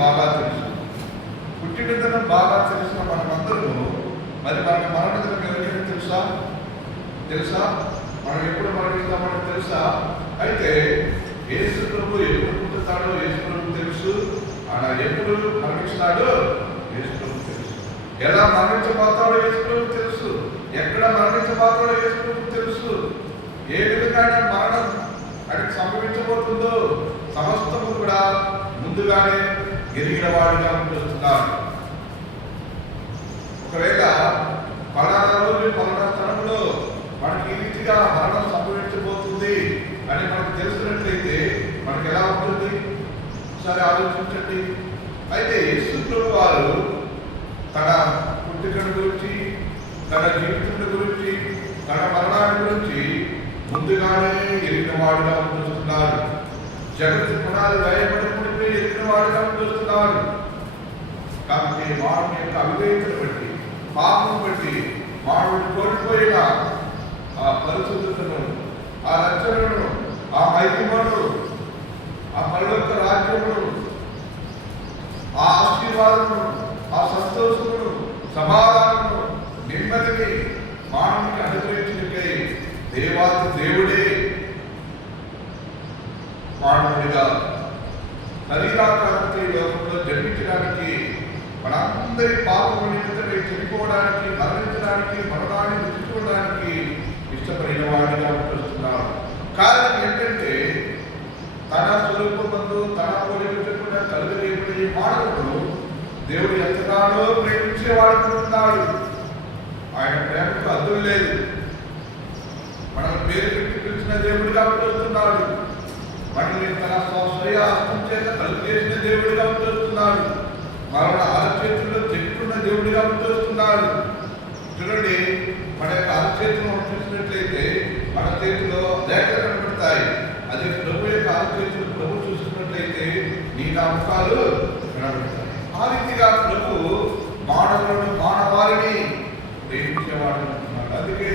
బాగా తెలుసు. పుట్టినదినం బాగా తెలిసిన మనమందరూ మరి మనకు మరణదినం ఎవరికైనా తెలుసా? మనం ఎప్పుడు మరణిస్తామని తెలుసా? అయితే యేసు ప్రభు ఎప్పుడు పుట్టుతాడో యేసు ప్రభు తెలుసు. ఆయన ఎప్పుడు మరణిస్తాడో యేసు ప్రభు తెలుసు. ఎలా మరణించబోతాడో యేసు ప్రభు తెలుసు. ఎక్కడ మరణించబోతాడో యేసు ప్రభు తెలుసు. ఏ విధంగా మరణం ఆయనకు సంభవించబోతుందో సమస్తము కూడా ముందుగానే ఎరిగిన వాడిగా చూస్తున్నాడు. ఒకవేళ పలానా రోజు పలానా స్థలంలో మనకి ఈ రీతిగా మరణం సంభవించబోతుంది అని మనకు తెలిసినట్లయితే మనకు ఎలా ఉంటుంది? ఒకసారి ఆలోచించండి. అయితే యేసు ప్రభు వారు తన పుట్టుకను గురించి, తన జీవితం గురించి, తన మరణాన్ని గురించి ముందుగానే ఎరిగిన వాడుగా చూస్తున్నారు. జగత్తు పునాది వేయబడినప్పుడు ఎరిగిన వాడుగా చూస్తున్నారు. కాబట్టి మానవుని యొక్క అవిధేయతను బట్టి, పాపం బట్టి మానవుడు కోల్పోయిన ఆ పరిశుద్ధతను, ఆ రక్షణను, ఆ మహిమను, ఆ పరలోక రాజ్యమును, ఆ ఆశీర్వాదమును, ఆ సంతోషమును, సమాధానమును, నెమ్మదిని మానవునికి అనుగ్రహించినట్లే దేవాది దేవుడే మానవుడిగా శరీరాకారంతో ఈ లోకంలో జన్మించడానికి, మనందరి పాపము నిమిత్తమై చనిపోవడానికి, మరణించడానికి, మరణాన్ని రుచుకోవడానికి ఇష్టపడిన వాడిగా చూస్తున్నారు. కారణం ఏంటంటే తన స్వరూపమందు తన పోలిక చొప్పున కలుగజేయబడిన మానవుడు దేవుడు ఎంతగానో ప్రేమించేవాడు ఉన్నాడు. ఆయన ప్రేమకు అద్దులు లేదు. మనం పేరు పెట్టి పిలిచిన దేవుడిగా చూస్తున్నాడు. మనల్ని తన స్వయ హస్తం చేత కలుగు చేసిన దేవుడిగా చూస్తున్నాడు. మరణ అరచేతుల్లో చెట్టున్న దేవుడిగా చూస్తున్నాడు. చూడండి, మన యొక్క అరచేతులు చూసినట్లయితే మన చేతిలో లేఖలు కనబడతాయి. అదే ప్రభు యొక్క అరచేతులు ప్రభు చూసినట్లయితే నీ నామకాలు కనబడతాయి. ఆ రీతిగా ప్రభు మానవులను, మానవారిని ప్రేమించేవాడు అంటున్నాడు. అందుకే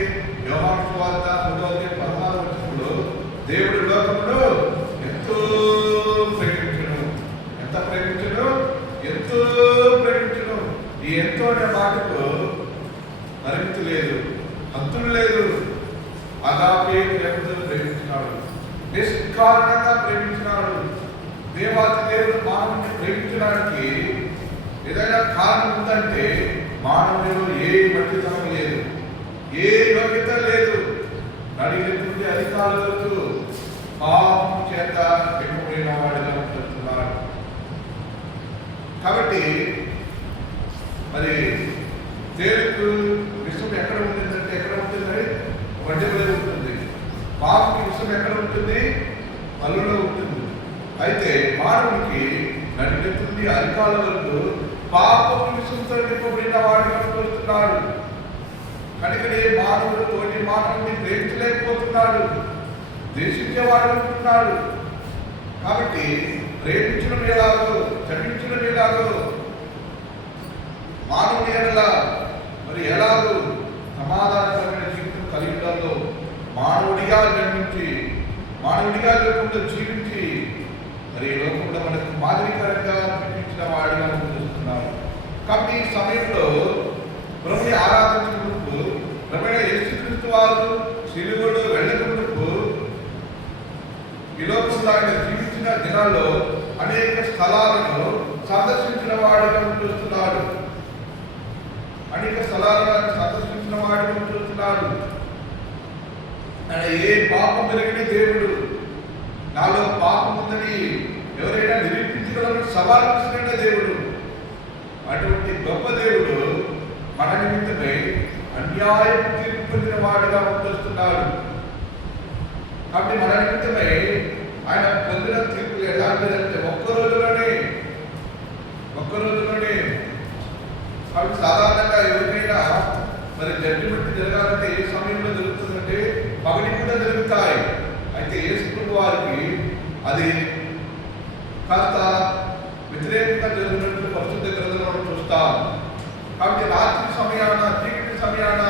యోహాను సువార్త 16 దేవుడి లోకంలో ఎంతో ప్రేమించును. ఎంత ప్రేమించును? ఎంతో ప్రేమించును. ఈ ఎంతో అనే మాటకు పరిమితి లేదు, హద్దులు లేదు. అగాపే ప్రేమతో ప్రేమించినాడు, నిష్కారణంగా ప్రేమించినాడు. దేవాది దేవుడు మానవుని ప్రేమించడానికి ఏదైనా కారణం ఉందంటే మానవుడిలో ఏ మంచితనం లేదు, ఏ యోగ్యత లేదు. నడిగెత్తుండే అధికారులకు పాపం చేత ఎక్కువైన వాడిగా ఉంటున్నారు. కాబట్టి మరి తేలుకు విషం ఎక్కడ ఉంటుందంటే ఎక్కడ ఉంటుంది? వడ్డీలో ఉంటుంది. పాపకి విషం ఎక్కడ ఉంటుంది? పళ్ళులో ఉంటుంది. అయితే మానవునికి నడిగెత్తుండే అధికారుల వరకు పాపపు విషంతో నింపబడిన వాడిగా చూస్తున్నాడు. కనుకనే మానవుడు తోటి మానవుడిని ప్రేమించలేకపోతున్నాడు, ద్వేషించేవాడు ఉంటున్నాడు. కాబట్టి ప్రేమించడం ఎలాగో, క్షమించడం ఎలాగో, మానవుని ఎడలా మరి ఎలాగో సమాధానకరమైన జీవితం కలిగి ఉండాలో మానవుడిగా జన్మించి, మానవుడిగా లేకుండా జీవించి మరి లోకంలో మనకు మాదిరికరంగా చూపించిన వాడిగా చూస్తున్నారు. కాబట్టి ఈ సమయంలో ప్రభుని ఆరాధించినప్పుడు ప్రభువైన యేసుక్రీస్తు వారు సిలువలో వెళ్ళకున్నప్పుడు ఈ లోకంలో ఆయన జీవించిన దినాల్లో అనేక స్థలాలను సందర్శించిన వాడిగా చూస్తున్నాడు. అనేక స్థలాలను సందర్శించిన వాడిగా చూస్తున్నాడు. ఆయన ఏ పాపం కలిగిన దేవుడు, నాలో పాపం ఉందని ఎవరైనా నిరూపించగలని సవాలు విసిరిన దేవుడు. అటువంటి గొప్ప దేవుడు మన నిమిత్తమై అన్యాయం తీర్పు పొందిన వాడిగా వస్తున్నాడు. కాబట్టి మన నిమిత్తమై ఆయన పొందిన తీర్పులు ఎలాంటిదంటే ఒక్క రోజులోనే. కాబట్టి సాధారణంగా ఎవరికైనా మరి జడ్జిమెంట్ జరగాలంటే ఏ సమయంలో జరుగుతుందంటే పగటి కూడా జరుగుతాయి. అయితే యేసు వారికి అది కాస్త వ్యతిరేకంగా జరిగినట్టు పరిశుద్ధ గ్రంథంలో చూస్తాం. కాబట్టి రాత్రి సమయాన, చీకటి సమయాన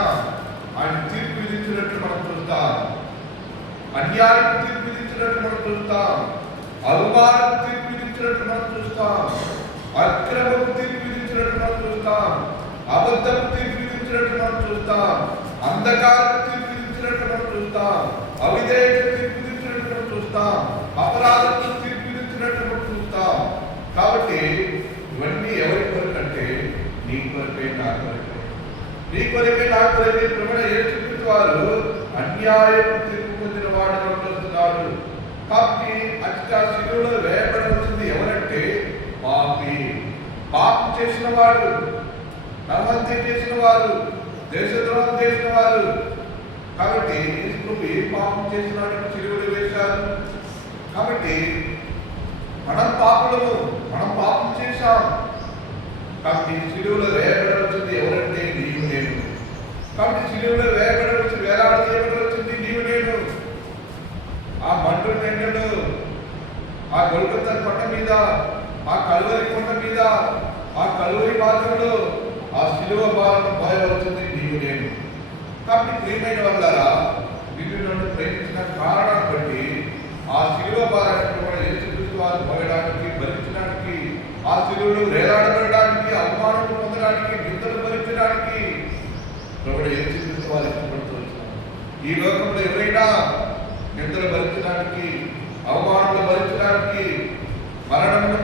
ఆయన తీర్పు విధించినట్లు మనం చూస్తాం. అన్యాయం తీర్పు విధించినట్టు మనం చూస్తాం. అవమానం తీర్పు విధించినట్టు మనం చూస్తాం. అక్రమపు తీర్పు విధించినట్టు మనం చూస్తాం, అబద్ధపు తీర్పు విధించినట్టు మనం చూస్తాం, అంధకారపు తీర్పు విధించినట్టు మనం చూస్తాం, అవిధేయత తీర్పు విధించినట్టు మనం చూస్తాం, అపరాధపు తీర్పు విధించినట్టు మనం చూస్తాం. కాబట్టి ఇవన్నీ ఎవరి కొరకు అంటే నీ కొరకే, నా కొరకే, నీ కొరకే, నా కొరకే. ప్రభువైన యేసుక్రీస్తు వారు అన్యాయపు తీర్పు పొందిన వాడుగా ఉంటున్నాడు. కాబట్టి అత్య శిలువలో వేయబడవలసింది ఎవరంటే పాపి, పాపం చేసిన వాడు, నరహత్య చేసిన వారు, దేశద్రోహం చేసిన వారు. కాబట్టి యేసు పాపం చేసిన వాడిని శిలువలో వేశారు. కాబట్టి మనం పాపులము, మనం పాపం చేశాం. కాబట్టి శిలువలో వేయబడవలసింది ఎవరంటే నీవు నేను. కాబట్టి శిలువలో వేయబడవలసింది, వేలాడ చేయబడవలసింది నీవు నేను. ఆ మండు టెండలు, ఆ గొల్గొతా కొండ మీద, ఆ కల్వరి కొండ మీద, ఆ కల్వరి మార్గంలో ఆ శిలువ భారం పోయవలసింది నీవు నేను. కాబట్టి ప్రియమైన వాళ్ళారా, నిన్ను నన్ను ప్రేమించిన కారణాన్ని బట్టి ఆ శిలువ భారాన్ని కూడా యేసుక్రీస్తు వారు పోయడానికి, భరించడానికి, ఆ శిలువలో వేలాడబడడానికి, అవమానం పొందడానికి, నిందలు భరించడానికి ప్రభువు యేసుక్రీస్తు వారు ఇష్టపడుతున్నారు. ఈ లోకంలో ఎవరైనా నిందలు భరించడానికి, అవమానాలు భరించడానికి, మరణమును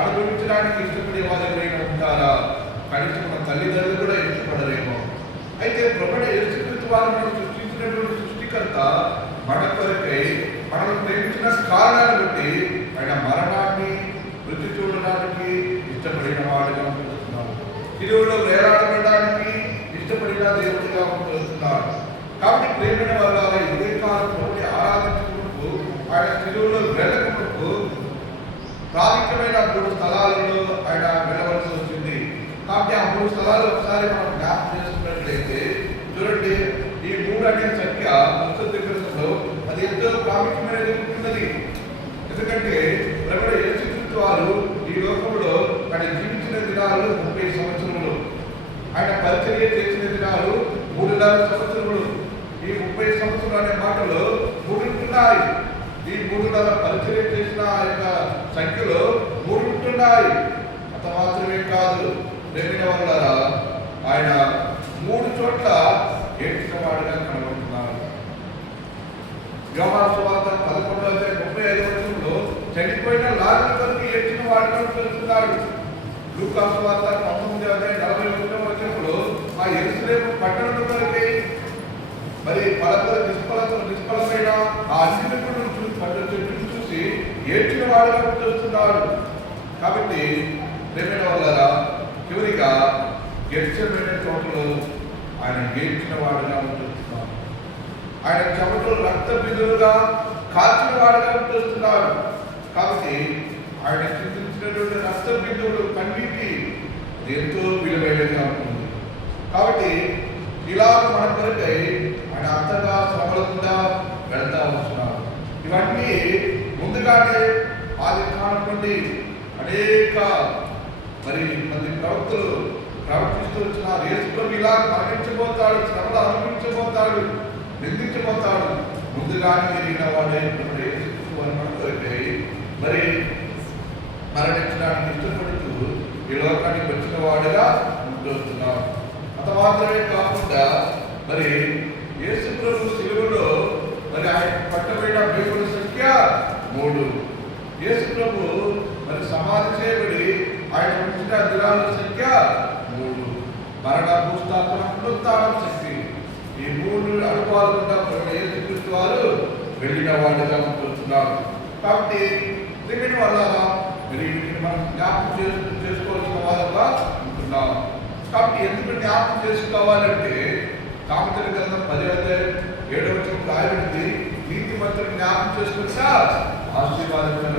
అనుభవించడానికి ఇష్టపడే వారు ఎవరైనా ఉంటారా? కనీసం మన తల్లిదండ్రులు కూడా ఇష్టపడరేమో. అయితే ప్రభువు యేసుక్రీస్తు వారు మనం సృష్టించినటువంటి సృష్టికర్త మన కొరకై మనల్ని ప్రేమించిన కారణాన్ని బట్టి ఆయన మరణాన్ని వృద్ధి చూడడానికి ఇష్టపడిన వాడుగా ఉంటున్నాడు. శిలువలో వేలాడబడడానికి ఇష్టపడిన దేవుడిగా ఉంటున్నాడు. కాబట్టి ప్రేమైన వల్ల ఇదే కాలంలో ఆరాధించుకుంటూ ఆయన శిలువలో వెళ్ళకున్నప్పుడు ప్రాముఖ్యమైన 3 స్థలాలలో ఆయన వెళ్ళవలసి వచ్చింది. కాబట్టి ఆ 3 స్థలాలు ఒకసారి మనం జ్ఞాపకం చేసుకున్నట్లయితే చూడండి, ఈ 3 అనే సంఖ్య పరిశుద్ధ గ్రంథంలో అది ఎంతో ప్రాముఖ్యమైనది ఉంటున్నది. ఎందుకంటే ప్రభువు యేసుక్రీస్తు వారు ఈ లోకంలో ఆయన జీవించిన దినాలు 30 సంవత్సరములు, ఆయన పరిచర్య చేసిన దినాలు 3.5 సంవత్సరములు. ఈ 30 సంవత్సరాలు అనే మాటలు 3 ఉంటున్నాయి. ఈ 3.5 పరిచర్య చేసిన ఆ యొక్క సంఖ్యలో 3 ఉంటున్నాయి. అంత మాత్రమే కాదు, ప్రేమిన వల్ల ఆయన 3 చోట్ల ఏడ్చిన వాడుగా కనబడుతున్నారు. యోహాను సువార్త 11:35 చనిపోయిన లాజరు కొరకు ఏడ్చిన వాడుగా కనబడుతున్నాడు. లూకా సువార్త 19:41 ఆ యెరూషలేము పట్టణం కొరకై మరి నిష్ఫలమైన ఆ అన్నిటిని చూసి ఏడ్చిన వాడుగా చూస్తున్నాడు. కాబట్టి ప్రేమైన వాళ్ళరా, చివరిగా గెత్సేమనే తోటలో ఆయన ఏడ్చిన వాడుగా చూస్తున్నాడు. ఆయన చెమటలు రక్త బిందువులుగా కాల్చిన వాడుగా చూస్తున్నాడు. కాబట్టి ఆయన చింతించినటువంటి రక్త బిందువులు కన్నీటి ఎంతో విలువైనదిగా ఉంటుంది. కాబట్టి ఇలా మన కొరకై ఆయన అంతగా శ్రమలకుండా వెళ్తా ఉంటున్నారు. ఇవన్నీ ముందుగానే ఆది కాలం నుండి అనేక మంది ప్రవక్తలు ప్రవర్తిస్తూ వచ్చినారు. యేసుప్రభువు ఇలా మరణించబోతాడు, శ్రమలు అనుభవించబోతాడు, నిందించబోతాడు. ముందుగానే ఎరిగిన వాడే యేసుక్రీస్తు వారి మన కొరకై మరి మరణించడానికి ఇష్టపడుతూ ఈ లోకానికి వచ్చిన వాడుగా ఉంటున్నాడు. అంత మాత్రమే కాకుండా మరి యేసుప్రభువు శిలువలో మరి ఆయన పట్టబడిన దేవుడి సంఖ్య 3. యేసుప్రభువు మరి సమాధి చేయబడి ఆయన ఉంచిన దినాల సంఖ్య 3. మరణ భూస్థాపన పునరుత్థానం శక్తి, ఈ 3 అనుభవాలు గుండా యేసుక్రీస్తు వారు వెళ్ళిన వాడుగా ఉంటున్నారు. కాబట్టి దీని వల్ల మరి మనం జ్ఞాపకం చేసుకోవాల్సిన వారుగా ఉంటున్నాం. కాబట్టి ఎందుకు జ్ఞాపకం చేసుకోవాలంటే సామెతల గ్రంథం 10:7 రాయబడింది, నీతిమంతుడు జ్ఞాపకం చేసుకుంటా ఆశీర్వాదం.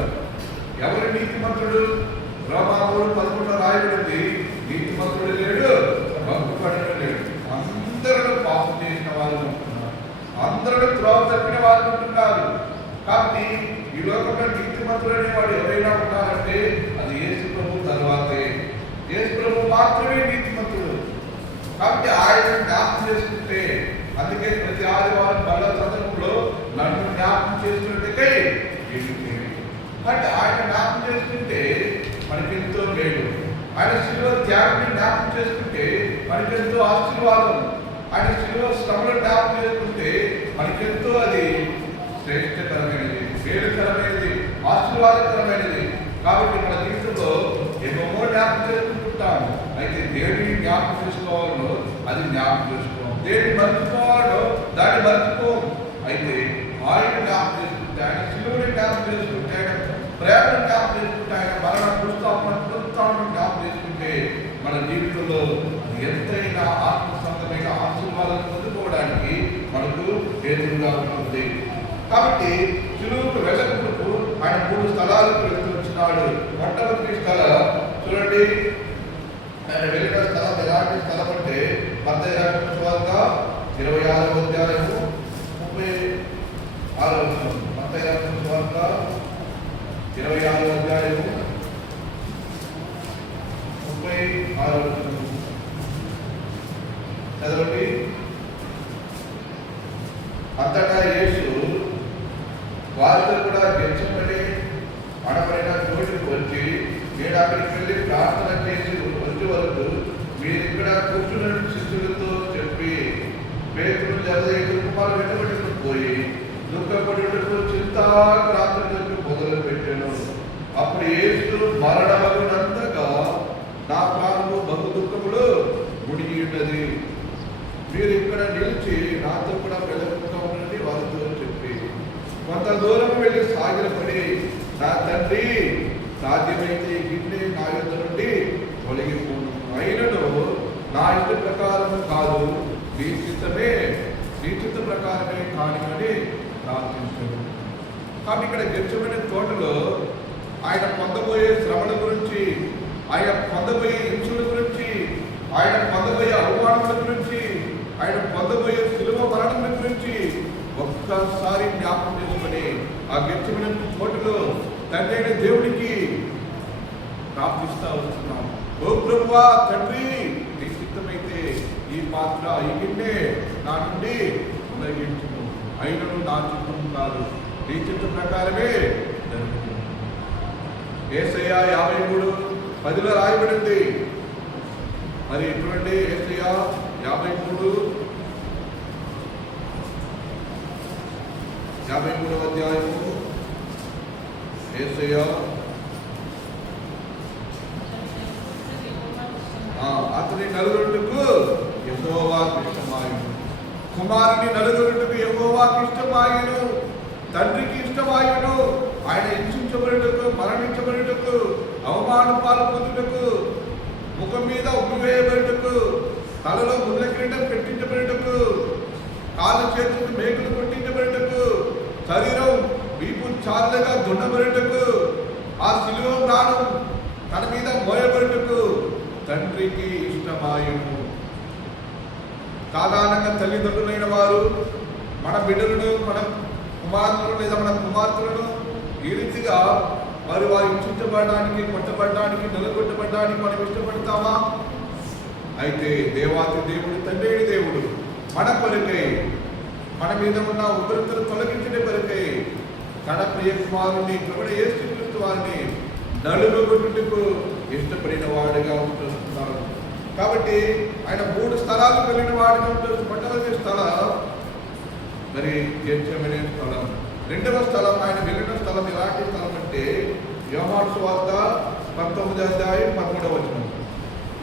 ఎవరు నీతిమంతుడు? రోమా 3:11 రాయబడింది, నీతిమంతుడు లేడు, భక్తుడు లేడు, అందరూ పాపం చేసిన వారు ఉంటున్నారు, అందరూ త్రోవ తప్పిన వారు ఉంటున్నారు. కాబట్టి ఈ లోకంలో నీతిమంతుడు అనేవాడు ఎవరైనా ఉన్నారంటే అది యేసు ప్రభు తర్వాతే. యేసు ప్రభు మాత్రమే నీతిమంతుడు. కాబట్టి ఆయన జ్ఞాపకం చేసుకుంటే, అందుకే ప్రతి ఆదివారం బల్ల సందర్భంలో నన్ను జ్ఞాపకం చేసుకున్నట్టుకై అంటే ఆయన జ్ఞాపకం చేసుకుంటే మనకి ఎంతో మేలు. జ్ఞాపకం చేసుకుంటే మనకెంతో ఆశీర్వాదం. ఆయన శిలువ శ్రమలను జ్ఞాపకం చేసుకుంటే మనకెంతో అది శ్రేష్టకరమైనది, మేలుకరమైనది, ఆశీర్వాదకరమైనది. కాబట్టి మన జీవితంలో ఎన్నో జ్ఞాపకం చేసుకుంటుంటాము. అయితే దేనిని జ్ఞాపకం చేసుకోవాలో అది జ్ఞాపకం చేసుకోవాలి, దేన్ని మర్చిపోవాలో దాన్ని మర్చిపోం. అయితే ఆయన జ్ఞాపకం చేసుకుంటే, ఆయన శిలువని జ్ఞాపకం చేసుకుంటే, ఆయన ప్రేమను జ్ఞాపకం చేసుకుంటే, ఆయన మరణ పుస్తకాలను జ్ఞాపకం చేసుకుంటే మన జీవితంలో ఎంతైనా ఆత్మ సంబంధమైన ఆశీర్వాదాలను పొందుకోవడానికి మనకు హేతువుగా ఉంటుంది. కాబట్టి శిలువకు వెళ్ళకపోతూ ఆయన 3 స్థలాలకు వెళ్తూ వచ్చినాడు. మొట్టమొదటి స్థలం చూడండి, ఆయన వెళ్ళిన స్థలం ఎలాంటి స్థలం అంటే మత్తయి రాసిన సువార్త 26వ అధ్యాయము 36వ వచనం. మత్తయి రాసిన సువార్త 26వ అధ్యాయము 36వ వచనం చదవండి. అంతటా యేసు వారితో కూడా గెచ్చమని అనబడిన చోటుకు వచ్చి, నేను అక్కడికి వెళ్ళి ప్రార్థన చేసి వచ్చే వరకు మీరు ఇక్కడ కూర్చున్న శిష్యులతో చెప్పి, పేతురు జబదేయి కుమారుడు వెంటబడుతూ పోయి దుఃఖపడుటకు చింతాక్రాంతులకు మొదలు పెట్టాను. అప్పుడు యేసు మరణమగునంతగా నా ప్రాణము బహు దుఃఖములు మునిగి ఉన్నది, మీరు ఇక్కడ నిలిచి నాతో కూడా వెళ్ళకుండా ఉండండి వారితో చెప్పి కొంత దూరం వెళ్ళి సాగిలపడి, నా తండ్రి సాధ్యమైతే ఈ గిన్నె నా యొద్ద నుండి తొలగిపోను, అయినను నా ఇష్ట ప్రకారం కాదు నీ చిత్త ప్రకారమే కానివని ప్రార్థించాడు. కాబట్టి ఇక్కడ గెచ్చమైన తోటలో ఆయన పొందబోయే శ్రమల గురించి, ఆయన పొందబోయే హింసల గురించి, ఆయన పొందబోయే అవమానముల గురించి, ఆయన పొందబోయే శిలువ మరణం గురించి ఒక్కసారి జ్ఞాపకం చేసుకుని ఆ గెచ్చమైన తోటలో తండ్రి అయిన దేవుడికి ప్రార్థిస్తా వస్తున్నాం. ఓ ప్రభువా తండ్రి, నీ చిత్తమైతే ఈ పాత్ర ఈ గిన్నె నా నుండి తొలగించును, అయినను నా చిత్తం కాదు నీ చిత్తం ప్రకారమే జరుగుతుంది. యేసయ్య 53:10 రాయబడింది. మరి చూడండి, యేసయ్య 53వ అధ్యాయము యేసయ్య అతని నలుగురుటకు యెహోవాకు ఇష్టమాయెను, కుమారుని నలుగురుటకు యెహోవాకు ఇష్టమాయెను, తండ్రికి ఇష్టమాయెను. ఆయన హింసించబడుటకు, మరణించబడుటకు, అవమానం పాల్పొందుటకు, ముఖం మీద ఉమ్మివేయబడుటకు, తలలో ముళ్ళ కిరీటం పెట్టించబడుటకు, కాళ్ళ చేతులకు మేకులు కొట్టించబడుటకు, శరీరం వీపు చారులుగా దున్నబడుటకు, ఆ శిలువ ప్రాణం తన మీద మోయబడుటకు తండ్రికి ఇష్టమాయెను. సాధారణంగా తల్లిదండ్రులైన వారు మన బిడ్డలను, మన కుమారులను లేదా మన కుమార్తెలను ఈ రీతిగా వారు హింసించబడడానికి, కొట్టబడడానికి, నిలగొట్టబడడానికి మనం ఇష్టపడతామా? అయితే దేవాతి దేవుడు, తండ్రి దేవుడు మన కొరకై, మన మీద ఉన్న ఉగ్రతను తొలగించే కొరకై తన ప్రియ కుమారుని ప్రభువైన యేసుక్రీస్తు వారిని నలుగురుటకు ఇష్టపడిన వాడిగా ఉంటున్నారు. కాబట్టి ఆయన 3 స్థలాలకు వెళ్ళిన వాడిగా ఉంటుంది. మొట్టమొదటి స్థలం మరి గెత్సేమనే స్థలం. రెండవ స్థలం ఆయన వెళ్ళిన స్థలం ఎలాంటి స్థలం అంటే యోహాను సువార్త 19వ అధ్యాయం 13వ వచనం.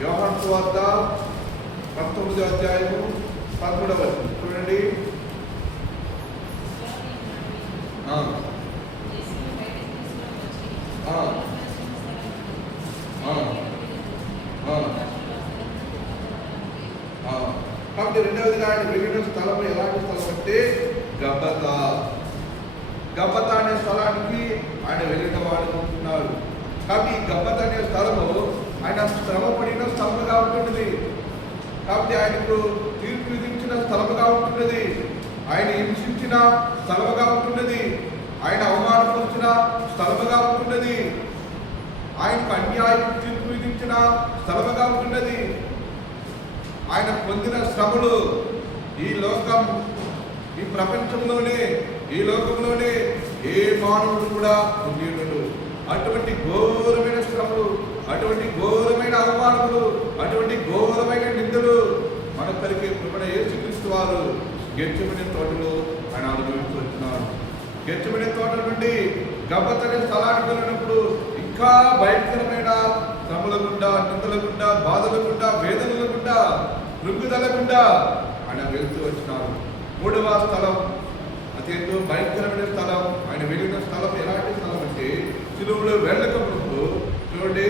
యోహాను సువార్త 19వ అధ్యాయము 13వ వచనం చూడండి. కాబట్టి రెండవదిగా ఆయన వెళ్ళిన స్థలం ఎలాంటి స్థలం అంటే గబ్బతా. గబ్బతా అనే స్థలానికి ఆయన వెళ్ళిన వాడు ఉంటున్నాడు. కాబట్టి ఈ గబ్బతా అనే స్థలము ఆయన శ్రమ పడిన స్థలముగా ఉంటున్నది. కాబట్టి ఆయనకు తీర్పు విధించిన స్థలముగా ఉంటున్నది, ఆయన హింసించిన స్థలముగా ఉంటున్నది, ఆయన అవమానపరిచిన స్థలముగా ఉంటున్నది, ఆయనకు అన్యాయం తీర్పు విధించిన స్థలముగా ఉంటున్నది. ఆయన పొందిన శ్రమలు ఈ ప్రపంచంలోనే, ఈ లోకంలోనే ఏ మానవుడు కూడా పొంది ఉండడు. అటువంటి ఘోరమైన శ్రమలు, అటువంటి ఘోరమైన అవమానములు, అటువంటి వారు గెత్సేమనే తోటలో ఆయన అనుభవిస్తూ వచ్చినారు. గెత్సేమనే తోట నుండి గబ్బతనే స్థలానికి వెళ్ళినప్పుడు ఇంకా భయంకరమైన శ్రమల గుండా, నిందల గుండా, బాధల గుండా, వేదనల గుండా, మృంగుదల గుండా ఆయన వెళ్తూ వచ్చినారు. మూడవ స్థలం అత్యంత భయంకరమైన స్థలం. ఆయన వెళ్ళిన స్థలం ఎలాంటి స్థలం అంటే సిలువలో వెళ్ళక ముందు చూడండి,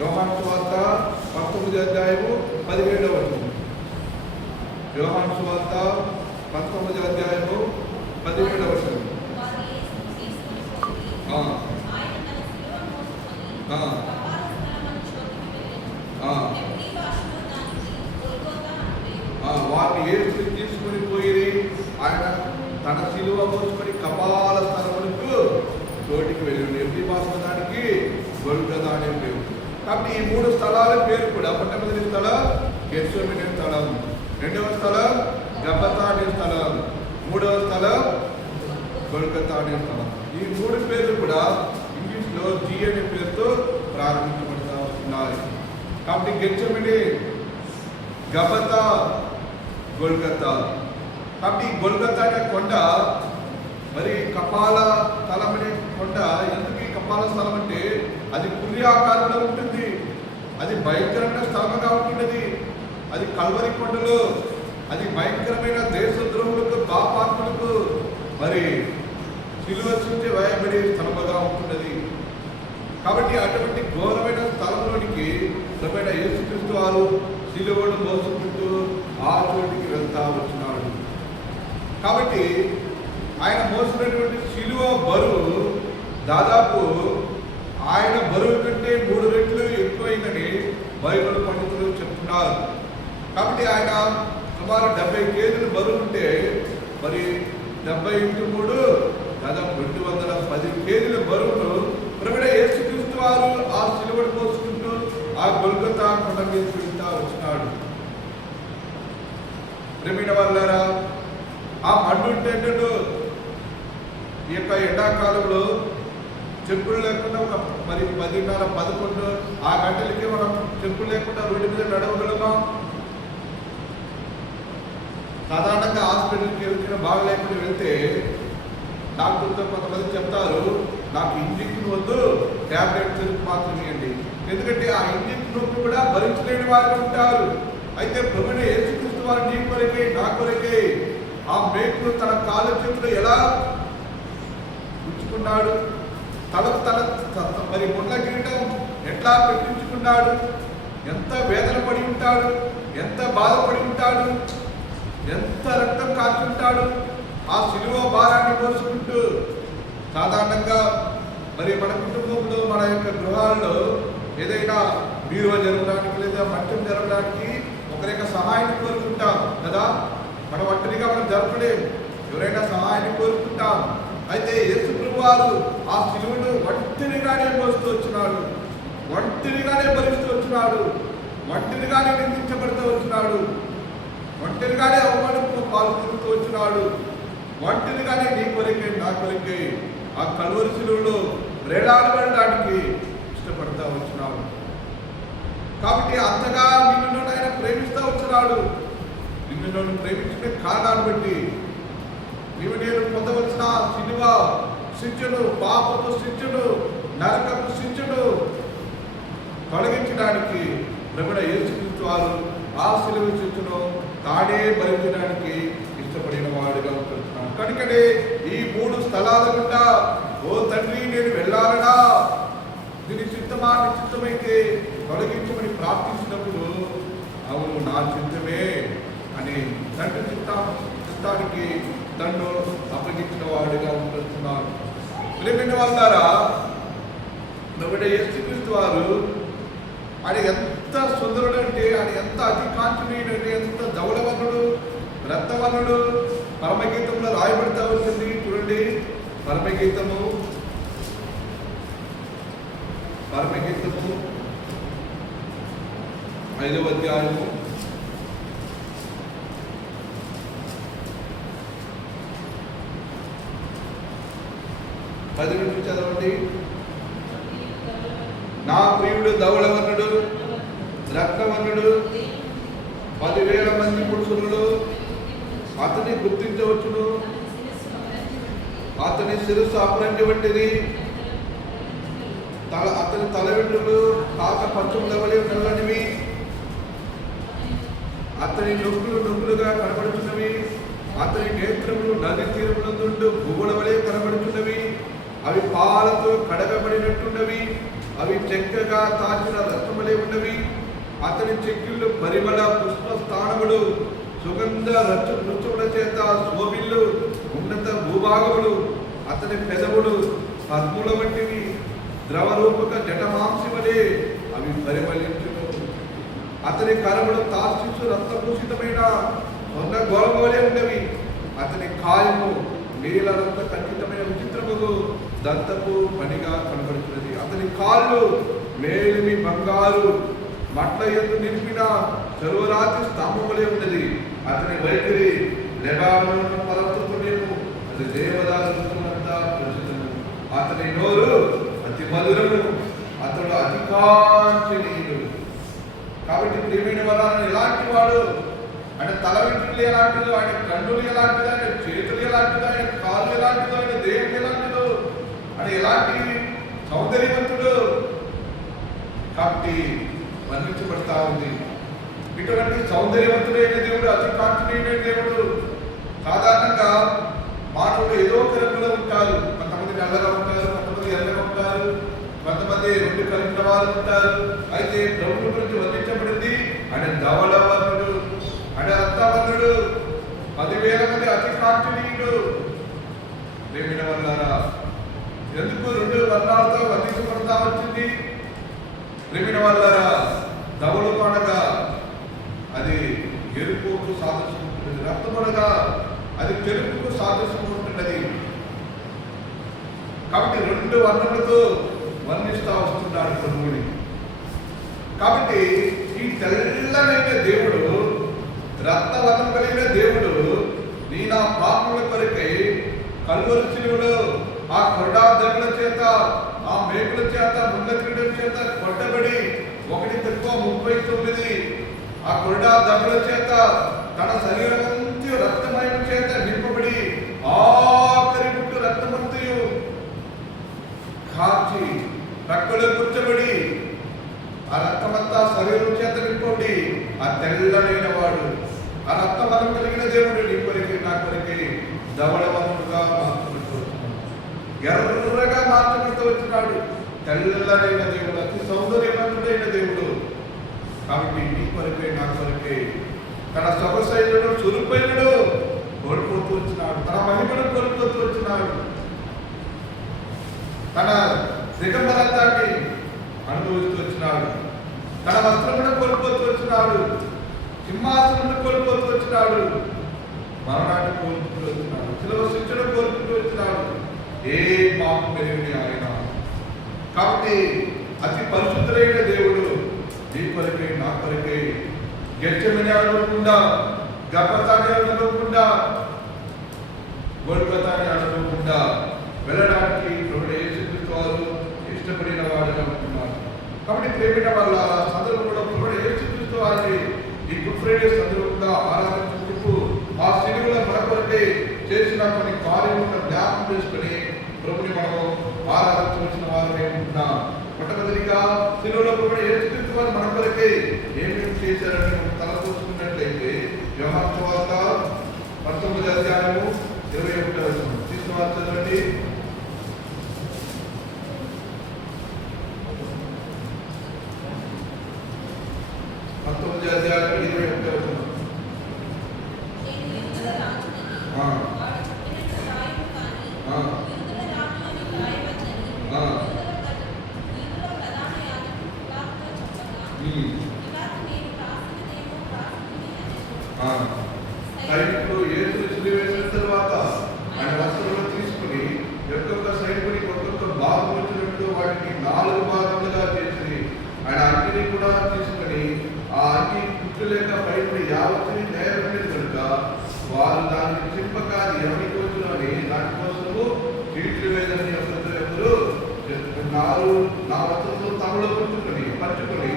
యోహాను సువార్త 19వ అధ్యాయము 17వ వచనం. యోహాను సువార్త 19వ అధ్యాయము 17వ వచనం. వాటిని యేసు తీసుకుని పోయి ఆయన తన సిలువ మోసుకొని కపాల స్థలములకు చోటికి వెళ్ళి ఎప్పుడు భాష దానికి గొల్గొతా అనే పేరు. కాబట్టి ఈ మూడు స్థలాల పేరు కూడా మొట్టమొదటి స్థలం గెత్సేమనే స్థలం, రెండవ స్థలం గబ్బతా అనే స్థలం, మూడవ స్థలం గొల్గొతా అనే స్థలం. ఈ మూడు పేర్లు కూడా ఇంగ్లీష్లో జీ అనే పేరుతో ప్రారంభించబడతా ఉన్నాయి. కాబట్టి గెత్సేమనే, గబ్బతా, గొల్గొతా. కాబట్టి గొల్గొతా అనే కొండ మరి కపాల స్థలం అనే కొండ. ఎందుకు ఈ కపాల స్థలం అంటే అది పుర్రి ఆకారంలో ఉంటుంది, అది భయంకరమైన స్థలంగా ఉంటున్నది. అది కల్వరి కొండలో అది భయంకరమైన దేశద్రోహులకు, పాపాత్ములకు మరి సిలువ చుట్టి వేయబడే స్థలముగా ఉంటున్నది. కాబట్టి అటువంటి ఘోరమైన స్థలంలోనికి ప్రభువైన యేసుక్రీస్తు వారు సిలువను మోసుకుంటూ ఆ చోటికి వెళ్తా వచ్చినాడు. కాబట్టి ఆయన మోసినటువంటి సిలువ బరువు దాదాపు ఆయన బరువు కంటే 3 రెట్లు ఎక్కువైందని బైబిల్ పండితులు చెప్తున్నారు. కాబట్టి ఆయన సుమారు 70 కేజీలు బరువు ఉంటే మరి 70 × 3 దాదాపు 210 కేజీల బరువును ప్రభువైన యేసుక్రీస్తు వారు ఆ సిలువను మోసుకుంటూ ఆ గొల్గొతా కొండ మీద వెళ్తా వచ్చినాడు. ప్రేమైన వాళ్ళారా, ఆ మండుంటేటో ఈ యొక్క ఎండాకాలంలో చెప్పులు లేకుండా ఒక మరి 10:30, 11 ఆ గంటలకి మనం చెప్పులు లేకుండా రోడ్డు మీద నడవగలమా? సాధారణంగా హాస్పిటల్కి వెళ్తే బాగలేకుండా వెళ్తే డాక్టర్తో కొంతమంది చెప్తారు, నాకు ఇంజెక్షన్ వద్దు, ట్యాబ్లెట్స్ మాత్రమే అండి. ఎందుకంటే ఆ ఇంజెక్షన్ నొప్పి కూడా భరించలేని వారు ఉంటారు. అయితే ప్రభువైన యేసుక్రీస్తు వారు నీ కొరకే, నా కొరకే ఆ మేకులు తన కాళ్ళ చేతులు ఎలా ఉంచుకున్నాడు, తన మరి ముళ్ళ కిరీటం ఎట్లా పెట్టించుకున్నాడు, ఎంత వేదన పడి ఉంటాడు, ఎంత బాధపడి ఉంటాడు, ఎంత రక్తం కాచుంటాడు ఆ సిలువ భారాన్ని మోసుకుంటూ. సాధారణంగా మరి మన కుటుంబంలో, మన యొక్క గృహాల్లో ఏదైనా బీరువా జరగడానికి లేదా మట్యం జరగడానికి ఒకరి యొక్క సహాయాన్ని కోరుకుంటాం కదా. మనం ఒంటరిగా మనం జరపలేము, ఎవరైనా సహాయాన్ని కోరుకుంటాం. అయితే యేసు ప్రభువారు ఆ సిలువను ఒంటరిగానే మోస్తూ వచ్చినాడు, ఒంటరిగానే భరిస్తూ వచ్చినాడు, ఒంటరిగానే నిందించబడుతూ వచ్చినాడు, ఒంటరిగానే అవమానంతో పాల్గొంటూ వచ్చినాడు, ఒంటరిగానే నీ కొరకే, నా కొరకే ఆ కల్వరి సిలువలో వేలాడబడడానికి ఇష్టపడతా వచ్చినాడు. కాబట్టి అంతగా నిన్ను ఆయన ప్రేమిస్తూ వచ్చినాడు. నిన్ను ప్రేమించిన కారణాన్ని బట్టి నీవు నేను పొందవలసిన సిలువ శిక్షను, పాపపు శిక్షను, నరకపు శిక్షను తొలగించడానికి ప్రభువైన యేసుక్రీస్తు వారు ఆ సిలువ శిక్షను తానే భరించడానికి ఇష్టపడిన వాడుగా ఉంటున్నాడు. కనుకనే ఈ 3 స్థలాల గుండా ఓ తండ్రి నేను వెళ్ళాలనా, దీని చిత్తమా, నిశ్చిత్తమైతే తొలగించమని ప్రార్థించినప్పుడు అవును నా చిత్తమే అని తండ్రి చిత్తానికి తన్ను అప్పగించిన వాడుగా ఉంటున్నాడు. ప్రేమైన వాళ్ళారా, ప్రభువైన యేసుక్రీస్తు వారు ఆయన ఎంత సుందరుడు అంటే, ఆయన ఎంత అతి కాంక్షణీయుడు అంటే, ఎంత ధవళవర్ణుడు, రక్తవర్ణుడు. పరమగీతంలో రాయబడతా వచ్చింది చూడండి. పరమగీతము 5వ అధ్యాయము 10 నుంచి చదవండి. నా ప్రియుడు ధవళవర్ణుడు, రక్తవర్ణుడు, 10,000 మంది పురుషులు అతని గుర్తించవచ్చును. అతని శిరస్సు అపరంజి వంటిది, అతని తల వెంట్రుకలు కాక పంచముల వలె నల్లనివి, అతని నొక్కులుగా కనబడుతున్నవి, అతని నేత్రములు నది తీరములందు గువ్వల వలె కనబడుతున్నవి, అవి పాలతో కడగబడినట్టున్నవి, అవి చెక్కగా తాచిన రక్తములే ఉన్నవి. అతని చెక్కిళ్ళు పరిమళ పుష్ప స్థానములు, సుగంధ రుచుల చేత శోభిల్లు ఉన్నత భూభాగములు. అతని పెదవులు పద్ముల వంటివి, ద్రవరూపక జటమాంసములే, అవి పరిమళించును. అతని కరములు తార్చిసు రక్తభూషితమైన స్వర్ణ గోళము వలె ఉన్నవి. అతని కాయము నీలరంత ఖచ్చితమైన విచిత్రములు దంతపు పనిగా కనబడుతున్నది. అతని కాళ్ళు మేలిమి బంగారు మట్ల యందు నిలిపిన సర్వరాతి స్తంభములే ఉన్నది. అతని వైఖరి లెబానోను పర్వతములేను, అది దేవదారులంతా ప్రసిద్ధము. అతని నోరు అతి మధురము, అతడు అతి కాంచనీయుడు. కాబట్టి ప్రియమైన వారు ఎలాంటి వాడు? ఆయన తల వెంట్రుకలు ఎలాంటిదో, ఆయన కన్నులు ఎలాంటిదో, ఆయన చేతులు ఎలాంటిదో, ఆయన కాళ్ళు ఎలాంటిదో, ఆయన దేహం ఎలాంటిదో, ఆయన ఎలాంటి సౌందర్యవంతుడు. కాబట్టి వర్ణించబడతా ఉంది. ఇటువంటి సౌందర్యవంతుడైన దేవుడు, అతి కాంతినీయుడైన దేవుడు. సాధారణంగా మానవుడు ఏదో ఒక రంగులో ఉంటారు. కొంతమంది నల్లగా ఉంటారు, కొంతమంది ఎర్రగా ఉంటారు, కొంతమంది రెండు కలిగిన వారు ఉంటారు. అయితే ప్రభువు గురించి వర్ణించబడింది ఆయన ధవళవర్ణుడు, ఆయన రక్తవర్ణుడు, 10,000 మంది అతి కాంతినీయుడు. ప్రేమిన వల్లారా, ఎందుకు రెండు వర్ణాలతో వర్ణించబడతా వచ్చింది? ప్రేమిన వల్లారా, ధవళము అనగా అది ఎరుపుకు సాదృశ్యం ఉంటుంది, రక్తం అనగా అది తెలుపుకు సాదృశ్యం ఉంటున్నది. కాబట్టి రెండు వర్ణములతో వర్ణిస్తూ వస్తున్నాడు ప్రభువుని. కాబట్టి ఈ తెల్లనైన దేవుడు, రక్తవర్ణం కలిగిన దేవుడు, నీ నా పాపముల కొరకై కల్వరి శిలువలో ఆ కొరడాదెబ్బల చేత, ఆ మేకుల చేత, ముండ్ల క్రీడల చేత కొట్టబడి 1:39 ఆ కొరడాదెబ్బల చేత తన శరీరమంతా రక్తమయం చేత నింపబడి ఆఖరి గుట్టు రక్తమంతయు కాచి రక్తంలో కూర్చబడి ఆ రక్తమంతా శరీరం చేత నింపబడి ఆ తెల్లనైన వాడు, ఆ రక్తమనం కలిగిన దేవుడు నీ కొరకే నా కొరకే ధవళవనుడుగా మార్చబడుతూ వచ్చినాడు, ఎర్రగా మార్చబడుతూ వచ్చినాడు. తెల్లనైన దేవుడు, అతి సౌందర్యవంతుడైన దేవుడు. కాబట్టి నీ కొరకే నా కొరకే తన సొగసైనను చురుపైనను కోల్పోతూ వచ్చినాడు, తన మహిమను కోల్పోతూ వచ్చినాడు, తన దిగంబరత్వాన్ని అనుభవిస్తూ వచ్చినాడు, తన వస్త్రమును కోల్పోతూ వచ్చినాడు, సింహాసనమును కోల్పోతూ వచ్చినాడు, మరణాన్ని కోల్పోతూ వచ్చినాడు, శిలువ శిక్షను కోల్పోతూ వచ్చినాడు. ఏ పాపం పెరిగిన ఆయన. కాబట్టి అతి పరిశుద్ధులైన దేవుడు నీ కొరకే నా కొరకే గెచ్చమని అనుకోకుండా, గర్భతాన్ని అనుకోకుండా, గొల్గతాన్ని అనుకోకుండా వెళ్ళడానికి ప్రభువు యేసుక్రీస్తు వారు ఇష్టపడిన వాడుగా ఉంటున్నారు. కాబట్టి ప్రేమిన వాళ్ళ సందర్భంలో ప్రభువు యేసుక్రీస్తు వారిని ఈ గుడ్ ఫ్రైడే సందర్భంగా ఆరాధించుకుంటూ ఆ శిలువల మన కొరకే చేసిన కొన్ని కార్యములను జ్ఞాపకం చేసుకుని ప్రభుని మనం ఆరాధించవలసిన వారిని ఉంటున్నాం. మొట్టమొదటిగా శిలువలో ప్రభువు యేసుక్రీస్తు వారు మన కొరకే ఏమేమి చేశారని మనం తలపోసుకున్నట్లయితే యోహాను సువార్త 19వ అధ్యాయము 21వ వచనం తీసుకుని చదవండి. 19వ అధ్యాయం 21వ వచనం. సైనికులు యేసు సిలువ వేసిన తర్వాత ఆయన వస్త్రంలో తీసుకుని ఒక్కొక్క సైనికుడికి ఒక్కొక్క భాగం వచ్చినట్టు వాటిని 4 భాగములుగా చేసి ఆయన అగ్ని కూడా తీసుకుని ఆ అగ్ని కుట్టులేక బయటపడి యావత్తుని నేరలేదు కనుక వారు దాన్ని చింపక ఎవరికి వచ్చిన అని దానికోసము చీట్లు వేదని ఎవరు నా వస్త్రంలో తమలో పట్టుకుని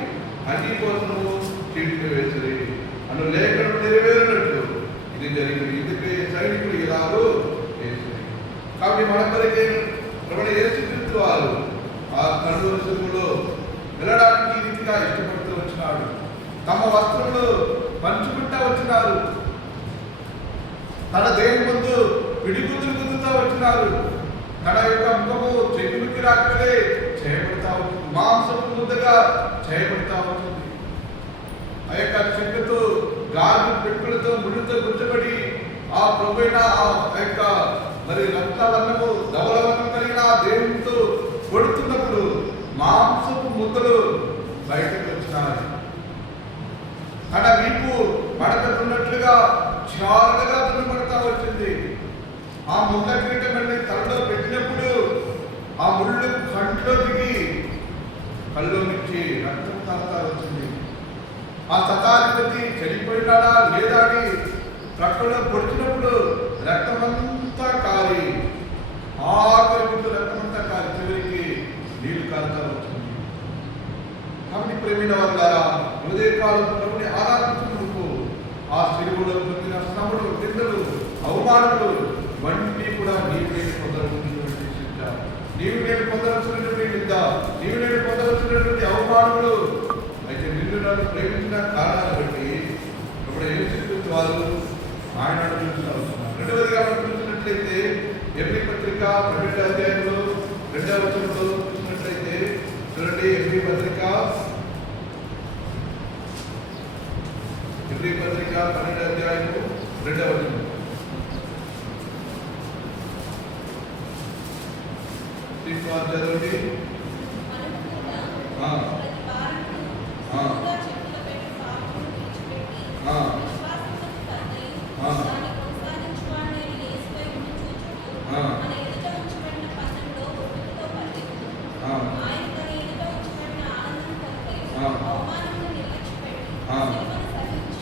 అగ్ని కోసము చీట్లు వేసి అను లేఖను నెరవేరినట్టు ఇది జరిగింది. ఎందుకంటే సైనికులు ఎలాగో కాబట్టి మన కొరకే ప్రభువైన యేసుక్రీస్తు వారు ఆ కల్వరి శిలువలో వెళ్ళడానికి ఈ రీతిగా ఇష్టపడుతూ వచ్చినాడు. తమ వస్త్రములు పంచుకుంటా వచ్చినారు. తన దేవుని ముందు విడిగుద్దులు గుద్దుతూ వచ్చినారు. తన యొక్క ముఖము చెక్కులకి రాకలే చేయబడతా ఉంటుంది, మాంసపు ముద్దగా చేయబడతా ఉంటుంది. ఆ యొక్క చెట్టుతో గాలి పెట్టులతో ముళ్ళతో గుచ్చబడి ఆ ప్రభువైన ఆ యొక్క మరి రక్తవర్ణము ధవలవర్ణం కలిగిన ఆ దేవునితో కొడుతున్నప్పుడు మాంసపు ముద్దలు బయటకు వచ్చినాయి. తన వీపు మడకతున్నట్లుగా చారుగా దున్నపడతా వచ్చింది. ఆ ముద్ద కిరీటమని తలలో పెట్టినప్పుడు ఆ ముళ్ళు కంట్లో దిగి కళ్ళు నుంచి రక్తం తాగుతా వచ్చింది. ఆ శతాధిపతి చనిపోయినాడా లేదా అని రక్తంలో పొడిచినప్పుడు రక్తమంతా కాలి ఆఖరి ముందు రక్తమంతా కాలి చివరికి నీళ్లు కాలుతా వచ్చింది. కాబట్టి ప్రేమైన వారులారా, ఉదయకాలం ప్రభుని ఆరాధించుకుంటూ ఆ శిలువలో పొందిన శ్రమలు, నిందలు, అవమానములు వంటి కూడా నీవు నేను పొందవలసినటువంటి శిక్ష, నీవు నేను పొందవలసినటువంటి నింద, నీవు నేను పొందవలసినటువంటి అవమానములు. అయితే నిన్ను నన్ను ప్రేమించిన కారణాలు బట్టి ఇప్పుడు యేసుక్రీస్తు వారు ఆయన చూస్తున్నారు. రెండవదిగా మనం చూసినట్లయితే ఎబ్రీ పత్రిక 12వ అధ్యాయంలో 2వ వచనంలో చూసినట్లయితే చూడండి. ఎబ్రీ పత్రిక 12వ అధ్యాయము 2వ వచనం. చదవండి.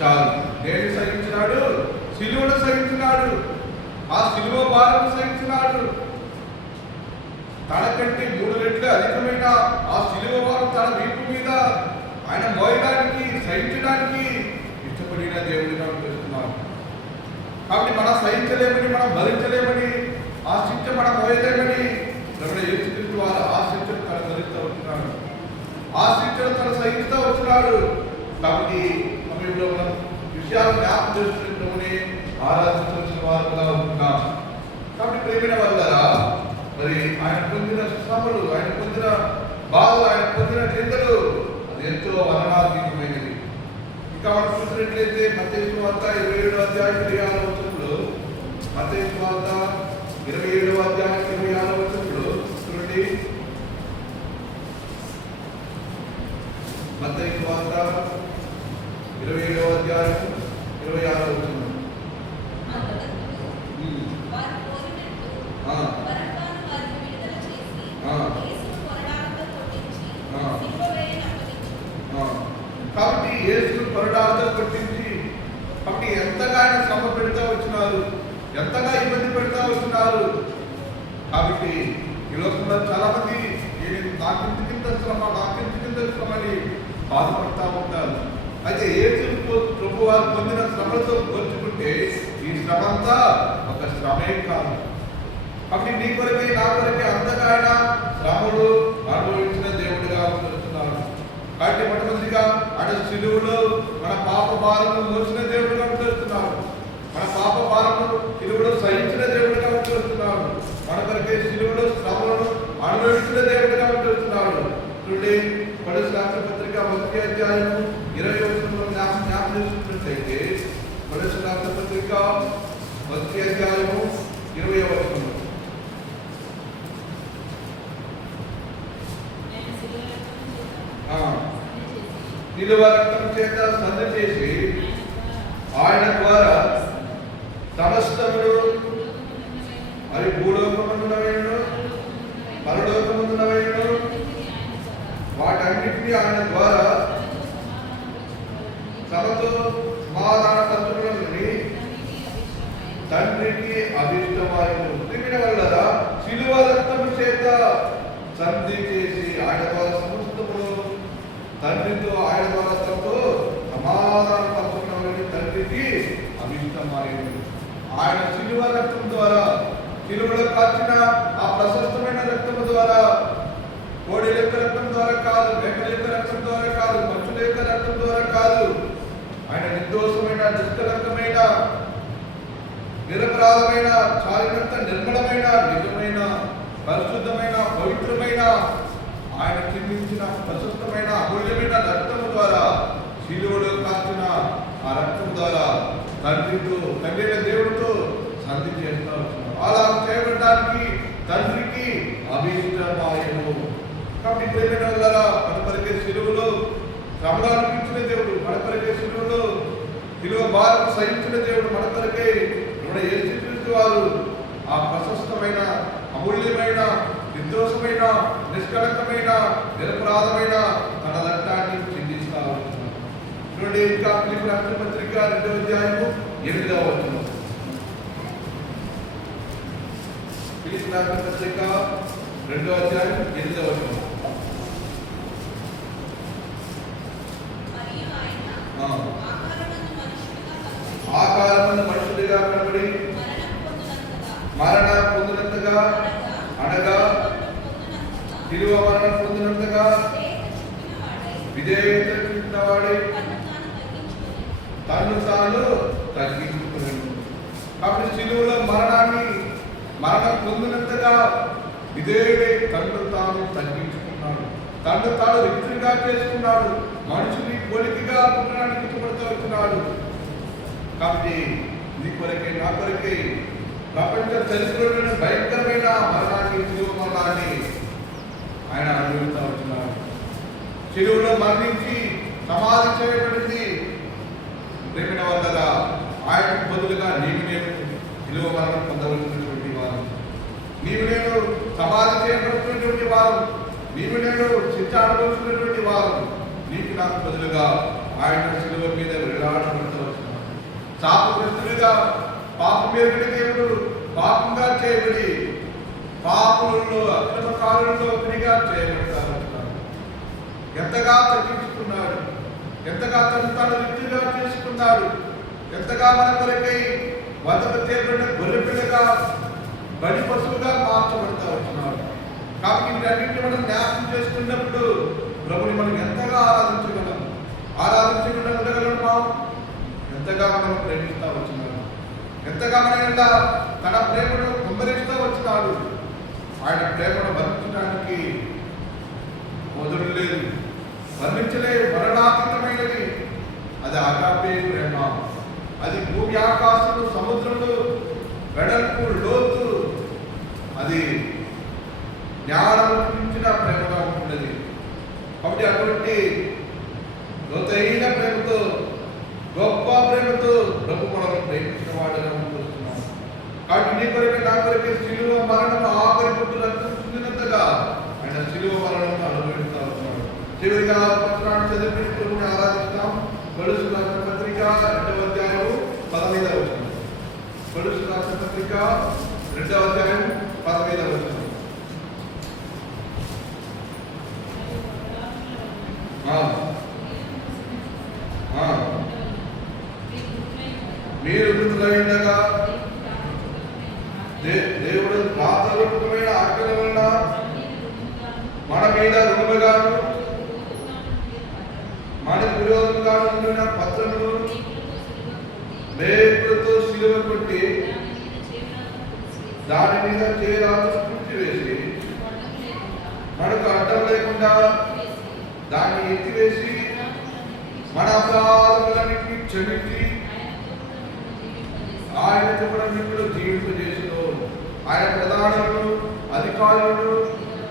చాలు. దేన్ని సహించినాడు? సిలువను సహించినాడు. ఆ సిలువ భారం సహించినాడు. తనకంటే 3 రెట్లు అధికమైన ఆ సిలువ భారం తన వీపు మీద ఆయన మోయడానికి, సహించడానికి ఇష్టపడిన దేవుడిగా చేస్తున్నాడు. కాబట్టి మనం సహించలేమని, మనం భరించలేమని, ఆ శిక్ష మనం మోయలేమని ప్రభువైన యేసుక్రీస్తు వారు ఆ శిక్షను తను భరిస్తూ వచ్చినాడు. ఆ శిక్షను తను సహిస్తూ వచ్చినాడు. కాబట్టి సమయంలో మనం విషయాలు జ్ఞాపకం చేసుకుంటూనే ఆరాధించవలసిన వారుగా ఉంటున్నాం. కాబట్టి ప్రేమైన వాళ్ళరా, మరి ఆయన పొందిన శ్రమలు, ఆయన పొందిన బాధలు, ఆయన పొందిన నిందలు అది ఎంతో వర్ణనాతీతమైనది. ఇంకా మనం చూసినట్లయితే మత్తయి సువార్త 27వ అధ్యాయం 26వ వచనంలో, మత్తయి సువార్త 27వ అధ్యాయం 26వ వచనంలో చూడండి. మత్తయి సువార్త 27వ అధ్యాయం 26వ వచనం. కాబట్టి యేసును కొరడాలతో కొట్టించి, కాబట్టి ఎంతగా ఆయన శ్రమ పెడతా వచ్చినారు, ఎంతగా ఇబ్బంది పెడతా వచ్చినారు. కాబట్టి ఈ లోకంలో చాలా మంది నాకింత కింద శ్రమ, నాకింత కింద శ్రమ అని బాధపడతా ఉంటారు. అయితే యేసు ప్రభు వారు పొందిన శ్రమలతో పోల్చుకుంటే ఈ శ్రమ అంతా ఒక శ్రమే కాదు. కాబట్టి నీ కొరకే, నా కొరకే అంతగా ఆయన శ్రమలు అనుభవించిన దేవుడిగా వస్తున్నాడు. కాబట్టి మొట్టమొదటిగా ఆయన సిలువలో మన పాప భారము మోసిన దేవుడిగా వస్తున్నాడు. మన పాప భారము సిలువలో సహించిన దేవుడిగా వస్తున్నాడు. మన కొరకే సిలువలో శ్రమలను అనుభవించిన దేవుడిగా వస్తున్నాడు. చూడండి, కొలస్సీ రాసిన పత్రిక 1వ అధ్యాయం 20వ వచనంలో జ్ఞాపకం చేసుకున్నట్లయితే, కొలస్సీ రాసిన పత్రిక 1వ అధ్యాయం 20వ వచనం. శిలువ రక్తం చేత సంధి చేసి ఆయన ద్వారా సమస్తములు, మరి భూలోకమందునవైనను పరలోకమందునవైనను వాటన్నిటినీ ఆయన ద్వారా తమతో సమాధానపరచుకుని తండ్రికి అభిష్టమాయను. దీని వల్ల శిలువ రక్తము చేత సంధి చేసి ఆయన ద్వారా సమస్తములు, తండ్రితో ఆయన ద్వారా తమతో సమాధానపరచుకుని తండ్రికి అభిష్టమాయను. ఆయన శిలువ రక్తం ద్వారా, శిలువలో కాచిన ఆ ప్రశస్తమైన రక్తము ద్వారా, కోడి యొక్క రక్తం ద్వారా కాదు, మేకల యొక్క రక్తం ద్వారా కాదు, పక్షుల యొక్క రక్తం ద్వారా కాదు, ఆయన నిర్దోషమైన, నిష్కలంకమైన, నిరపరాధమైన, చాలినంత నిర్మలమైన, నిజమైన, పరిశుద్ధమైన, పవిత్రమైన, ఆయన చిందించిన ప్రశస్తమైన అమూల్యమైన రక్తము ద్వారా, శిలువలో కాచిన ఆ రక్తం ద్వారా తండ్రితో, తండ్రి దేవుడితో సంధి చేస్తూ వచ్చినారు. అలా చేయబడడానికి తండ్రికి అభిష్టమాయము. కాబట్టి ప్రేమైన వాళ్ళారా, మన కొరకే శిలువలో శ్రమలు అనిపించిన దేవుడు, మన కొరకే శిలువలో శిలువ భారం సహించిన దేవుడు, మన కొరకే యేసుక్రీస్తు వారు ఆ ప్రశస్తమైన, అమూల్యమైన, నిర్దోషమైన, నిష్కలంకమైన, నిరపరాధమైన తన రక్తాన్ని చిందిస్తా ఉంటున్నారు. చూడండి, ఇంకా ఫిలిప్పీయుల రాసిన పత్రిక 2వ అధ్యాయము 8వ వచనం. ఫిలిప్పీయుల రాసిన పత్రిక 2వ అధ్యాయం 8వ వచనం. ఆకారమందు మనుషుడిగా కనబడి మరణ పొందినంతగా, అనగా శిలువ మరణం పొందినంతగా విధేయత చూపిన వాడే తను తాను తగ్గించుకున్నాడు. కాబట్టి శిలువలో మరణం పొందినంతగా విధేయుడే తను తాను తగ్గించుకున్నాడు, తను తాను రిక్తునిగా చేసుకున్నాడు, మనుషుని పోలికగా పుట్టడానికి ఇష్టపడుతూ వచ్చినాడు. కాబట్టి నీ కొరకే, నా కొరకే ప్రపంచ చరిత్రలోని భయంకరమైన మరణాన్ని, శిలువ మరణాన్ని ఆయన అనుభవిస్తూ వచ్చినాడు. శిలువలో మరణించి సమాధి చేయబడింది. ప్రేమిన వల్ల ఆయనకు బదులుగా నీవు నేను శిలువ మరణం పొందవలసినటువంటి వారు, నీవు నేను సమాధి చేయబడుతున్నటువంటి వారు, నీవు నేను శిక్షాడవలసినటువంటి వారు, నీకు నాకు బదులుగా ఆయన శిలువ మీద వేలాడబడుతూ వచ్చినాడు. శాపగ్రస్తుడిగా, పాపం ఎరిగిన దేవుడు పాపంగా చేయబడి పాపులలో, అక్రమకారులలో ఒకరిగా చేయబడతారు. ఎంతగా తగ్గించుకున్నాడు, ఎంతగా తను రిక్తుగా చేసుకున్నాడు, ఎంతగా మన కొరకై వదకు చేయబడిన గొర్రెపిల్లగా, బడి పశువుగా మార్చబడతా వచ్చినాడు. కాబట్టి వీటన్నింటినీ మనం జ్ఞాపకం చేసుకున్నప్పుడు ప్రభుని మనం ఎంతగా ఆరాధించకుండా ఉండగలమా? ఎంతగా మనం ప్రేమిస్తూ వచ్చినాడు, ఎంతగా మన తన ప్రేమను కుమ్మరిస్తూ వచ్చినాడు. ఆయన ప్రేమను వర్ణించడానికి మొదలు లేదు, వర్ణించలేదు, మరణాతీతమైనది. అది ఆగాపే ప్రేమ, అది భూమి ఆకాశము సముద్రములు వెడల్పు లోతు, అది జ్ఞానము మించిన ప్రేమగా ఉంటున్నది. కాబట్టి అటువంటి లోతైన ప్రేమతో, గొప్ప ప్రేమతో ప్రభు మనల్ని ప్రేమించిన వాడుగా చూస్తున్నాం. కాబట్టి నీ కొరకే, నా కొరకే శిలువ మరణం ఆఖరి పొట్టు రక్తం చిందినంతగా ఆయన శిలువ మరణం అనుభవిస్తూ ఉన్నాడు. చివరిగా పత్రాన్ని చదివి ప్రభుని ఆరాధిస్తాం. కొలస్సీయుల రాసిన పత్రిక 2వ అధ్యాయం 15వ వచనం. కొలస్సీయుల రాసిన పత్రిక 2వ అధ్యాయం 15వ వచనం. మీరు మృతులైండగా దేవుడు రాతరూపమైన ఆజ్ఞల వలన మన మీద రుణముగాను మన విరోధముగాను ఉండిన పత్రములు మేకులతో శిలువ కొట్టి దాని మీద చేరాలను పూడ్చివేసి మనకు అడ్డం లేకుండా దాన్ని ఎత్తివేసి మన అపరాధములన్నింటినీ క్షమించి ఆయనతో కూడా మిమ్మల్ని జీవింపజేసును. ఆయన ప్రధానులను, అధికారులను,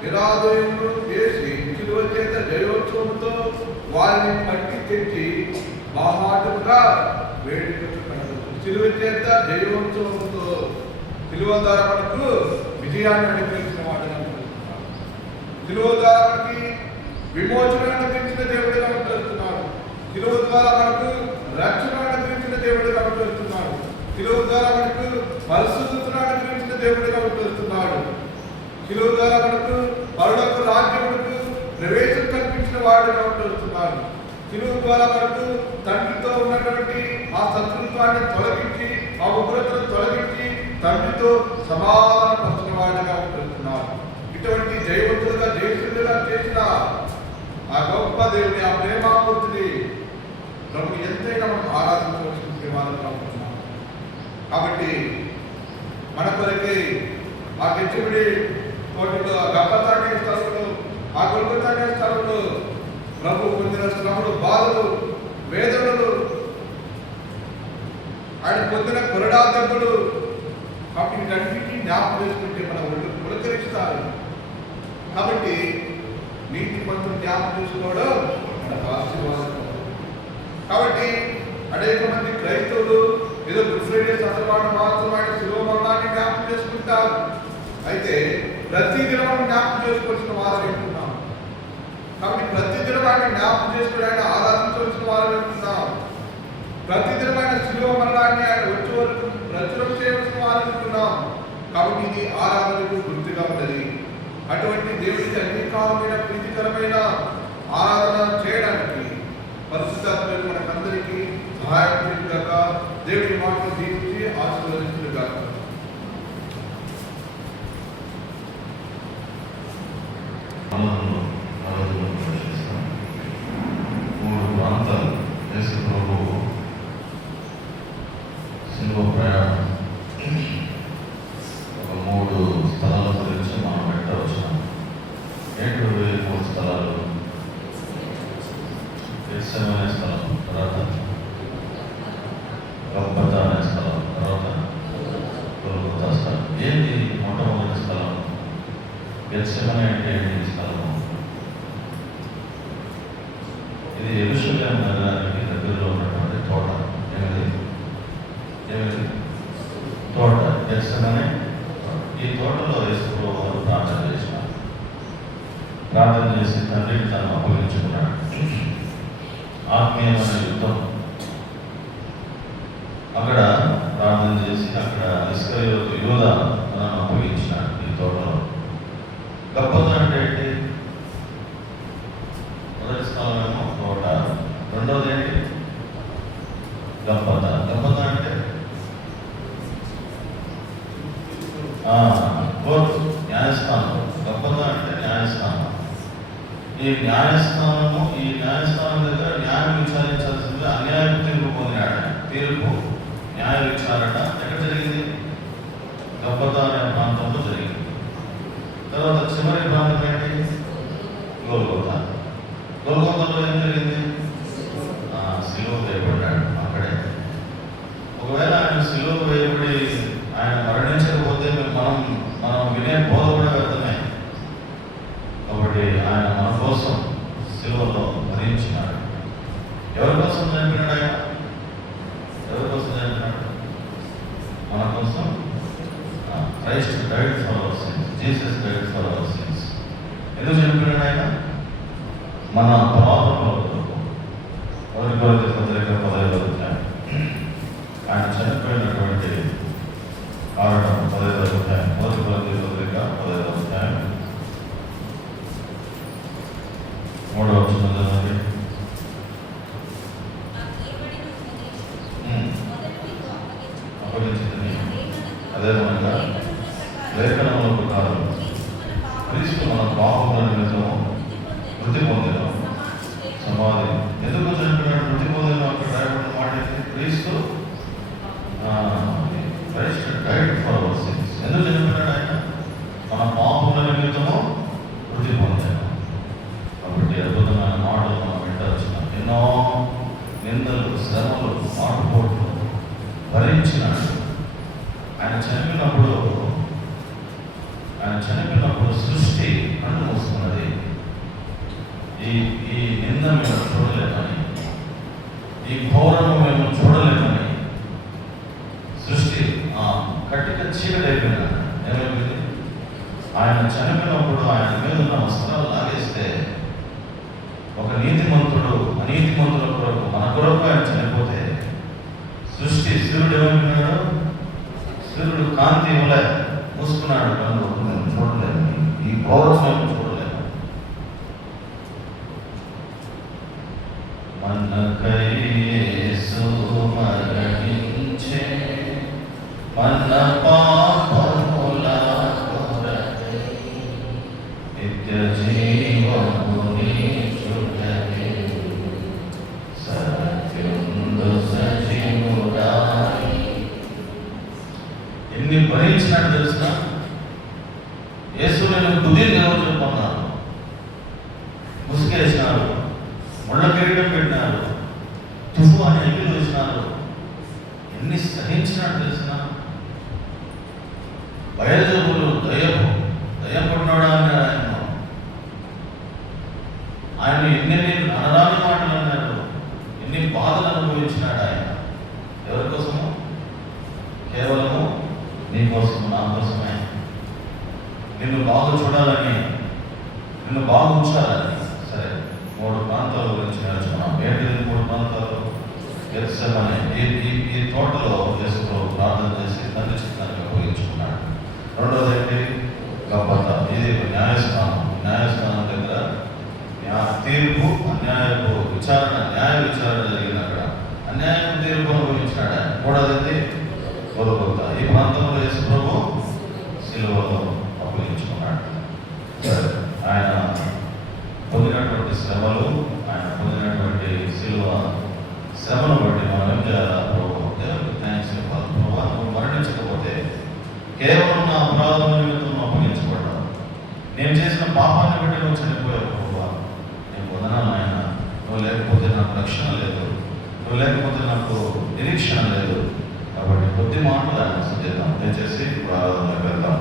నిరాదయులను చేసి శిలువ చేత జయోత్సవంతో వారిని పట్టి తెచ్చి మహాటుగా వేడుకుంటున్నాడు. శిలువ చేత జయోత్సవంతో, శిలువ ద్వారా మనకు విజయాన్ని అనుగ్రహించిన వాడుగా అనుకుంటున్నాడు. శిలువ ద్వారా మనకి విమోచన అనుగ్రహించిన దేవుడిగా అనుకుంటున్నాడు. శిలువ ద్వారా మనకు రక్షణ అనుగ్రహించిన దేవుడిగా అనుకుంటున్నాడు. శిలువ ద్వారా మనకు పరిశుద్ధతను అనుగ్రహించిన దేవుడిగా అనుకుంటున్నాడు. శిలువ ద్వారా మనకు పరలోక రాజ్యములకు ప్రవేశం కల్పించిన వాడిగా అనుకుంటున్నాడు. శిలువ ద్వారా మనకు తండ్రితో ఉన్నటువంటి ఆ శత్రుత్వాన్ని తొలగించి ఆ ఉగ్రతను తొలగించి తండ్రితో సమాధానపరచిన వాడిగా ఉంటున్నారు. ఇటువంటి జయవంతులుగా జయశీలుగా చేసిన ఆ గొప్ప దేవుని, ఆ ప్రేమామూర్తిని ప్రభు ఎంతైనా మనం ఆరాధించవలసిన వాళ్ళగా ఉంటున్నాం. కాబట్టి మన కొరకి ఆ గెచ్చిబడి కోటలో, ఆ గొప్పతానే స్థలంలో, ఆ గొప్పతానే స్థలంలో ప్రభు పొందిన శ్రమలు, బాధలు, వేదనలు, ఆయన పొందిన కొరడా దెబ్బలు, కాబట్టి వీటన్నిటినీ జ్ఞాపకం చేసుకుంటే మన ఒళ్ళు పులకరిస్తారు. కాబట్టి నీతి మంత్రులు జ్ఞాపకం చేసుకోవడం మన ఆశీర్వాదం. కాబట్టి అనేక మంది క్రైస్తవులు ఏదో గుడ్ ఫ్రైడే సందర్భాన్ని మాత్రం ఆయన శిలువ మరణాన్ని జ్ఞాపకం చేసుకుంటారు. అయితే ప్రతి దినం జ్ఞాపకం చేసుకోవాల్సిన వారు వింటున్నాం. కాబట్టి ప్రతి దినం ఆయన జ్ఞాపకం చేసుకుని ఆయన ఆరాధించవలసిన వారు వింటున్నాం. ప్రతి దినం ఆయన శిలువ మరణాన్ని ఆయన వచ్చే వరకు ప్రచురం చేయవలసిన వారు వింటున్నాం. కాబట్టి ఇది ఆరాధనకు గుర్తుగా ఉన్నది. అటువంటి దేవుడికి అంగీకారమైన ప్రీతికరమైన ఆరాధన చేయడానికి పరిశుద్ధాత్మ మనకందరికీ సహాయం చేయుగాక. దేవుడి మాటలు దీవించి ఆశీర్వదించుగాక. మూడు ప్రాంతాలు యేసు ప్రభువు శిలువ ప్రయాణం, ఒక మూడు స్థలాల గురించి మనం పెట్టవచ్చున్నాం. ఏంటి మూడు స్థలాలు? గెత్సేమనే అనే స్థలం, తర్వాత గొప్పత అనే స్థలం, తర్వాత గొల్గొతా స్థలం. ఏంటి మొట్టమొదటి స్థలం? గెత్సేమనే అంటే ఏంటి స్థలము? ఇది యెరూషలేము నగరానికి దగ్గరలో ఉన్నటువంటి తోట. ఏమిటి తోట? గెత్సేమనే. ఈ తోటలో యేసు ప్రభువు ప్రార్థన చేసినారు. ప్రార్థన చేసి తండ్రిని తను అప్పగించుకున్నాడు. ఆత్మీయమైన యుద్ధం. అక్కడ ప్రార్థన చేసి అక్కడ ఇస్కరియోతు యూదా తనను అప్పగించినాడు ఈ తోటలో. గొప్పత అంటే ఏంటి? మొదటి స్థలమేమో తోట, రెండోది ఏంటి? గొప్పత. గొప్పత అంటే కోర్టు, న్యాయస్థానం. గొప్పత అంటే న్యాయస్థానం. ఈ న్యాయస్థానం దగ్గర న్యాయం విచారించాల్సింది. అన్యాయం తీర్పు పొందినాడు. తీర్పు, న్యాయ విచారణ ఎక్కడ జరిగింది? గొప్పత అనే ప్రాంతంలో జరిగింది. తర్వాత చివరి ప్రాంతం ఏంటి? గొల్గొతా. గొల్గొతాలో ఏం జరిగింది? శిలువ వేయబడ్డాడు అక్కడే. ఒకవేళ ఆయన శిలువ వేయబడి ఆయన మరణించకపోతే మనం వినే బోధ కూడా వ్యర్థమే. కాబట్టి ఆయన మన కోసం శిలువలో మరణించినాడు. ఎవరి కోసం చనిపోయినాడు ఆయన? ఎవరి కోసం చనిపోయినాడు? మన కోసం. Christ died for our sins. Jesus died for our sins. ఎందుకు చనిపోయినాడు ఆయన? మన పాపముల కొరకు. ఎవరి కొరకు? పత్రిక 15వ అధ్యాయం. ఆయన చనిపోయినటువంటి కారణం 15వ అధ్యాయం. మొదటి పత్రిక 15వ అధ్యాయం 3వ వచనం చదవండి. అప్పగించింది అదేమనగా లేఖనముల ప్రకారం క్రీస్తు మన పాపముల నిమిత్తము మృతి పొందెను. సమాధి. ఎందుకు చనిపోయినాడు? మృతి పొందెను. అక్కడ రాయబడిన మాట ఏంటి? క్రీస్తు డైడ్ ఫర్ అవర్ సిన్స్. ఎందుకు చనిపోయినాడు ఆయన? మన పాపముల నిమిత్తము మృతి పొందాను. కాబట్టి అద్భుతమైన మాటలు మనం వింటాల్సిన ఎన్నో నిందలు, శ్రమలు, మాటుపోట్లు భరించినాడు. ఆయన చనిపోయినప్పుడు సృష్టి కన్ను మూసుకున్నది. ఈ నింద మేము చూడలేమని, ఈ ఘోరము మేము చూడలేమని సృష్టి కట్టిక చీకటైపోయినాడు. ఏమైపోయింది? ఆయన చనిపోయినప్పుడు ఆయన మీద ఉన్న వస్త్రాలు లాగేస్తే ఒక నీతిమంతుడు అనీతిమంతుల కొరకు, మన కొరకు ఆయన చనిపోతే సృష్టి సూర్యుడు ఏమైపోయినాడు? సూర్యుడు కాంతి ఇవ్వలే, మూసుకున్నాడు. కన్ను మేము చూడలేము, ఈ ఘోరం మేము చూడలేము. మనకై యేసు మరణించే మన పాపముల కొరకై నిత్య జీవముని చుటకై సత్యుండు సజీవుడాయి. ఎన్ని భరించినట్టు తెలిసిన యేసు నేను తుదిని ఎవరు చెప్పన్నారు, ముసుగేసినారు, ముళ్ళ కిరీటం పెట్టినారు, తుఫు అని ఎగిరి వేసినారు. ఎన్ని సహించినట్టు తెలిసిన బయలుజబులు దయపడినాడా అని ఆయన ఎన్నెన్ని అనరాని మాటలు అన్నారు, ఎన్ని బాధలు అనుభవించినాడు ఆయన. ఎవరి కోసము? కేవలము నీ కోసము, నా కోసమే. నిన్ను బాగు చూడాలని, నిన్ను బాగు ఉంచాలని. సరే, 3 ప్రాంతాల గురించి నేర్చుకున్నాం. ఏంటిది 3 ప్రాంతాలు? గెత్సెమనే ఈ తోటలో యేసుతో ప్రార్థన చేసి తండ్రి చిత్తాన్ని ఉపయోగించుకున్నాడు. రెండోది ఏంటి? గబ్బత. ఇది న్యాయస్థానం దగ్గర తీర్పు, అన్యాయపు విచారణ, న్యాయ విచారణ జరిగింది. అక్కడ అన్యాయం తీర్పు అనుభవించినాడు ఆయన. మూడోది గొలగొతా. ఈ ప్రాంతంలో యేసు ప్రభు సిలువలో అప్పగించుకున్నాడు. సరే, ఆయన పొందినటువంటి శ్రమలు, ఆయన పొందినటువంటి సిలువ శ్రమను బట్టి మనం ఏం చేయాలా? ప్రభు దేవునికి థ్యాంక్స్ చెప్పాలి. ప్రభు నువ్వు మరణించకపోతే కేవలం నా అపరాధం నిమిత్తం నువ్వు అప్పగించబడ్డావు, నేను చేసిన పాపాన్ని బట్టి నువ్వు చనిపోయావు. ప్రభు నేను వందనాలు ఆయన. నువ్వు లేకపోతే నాకు రక్షణ లేదు, నువ్వు లేకపోతే నాకు నిరీక్షణ లేదు. కాబట్టి కొద్ది మాటలు ఆయన చేద్దాం. దయచేసి ప్రారంభంలో వెళ్దాం.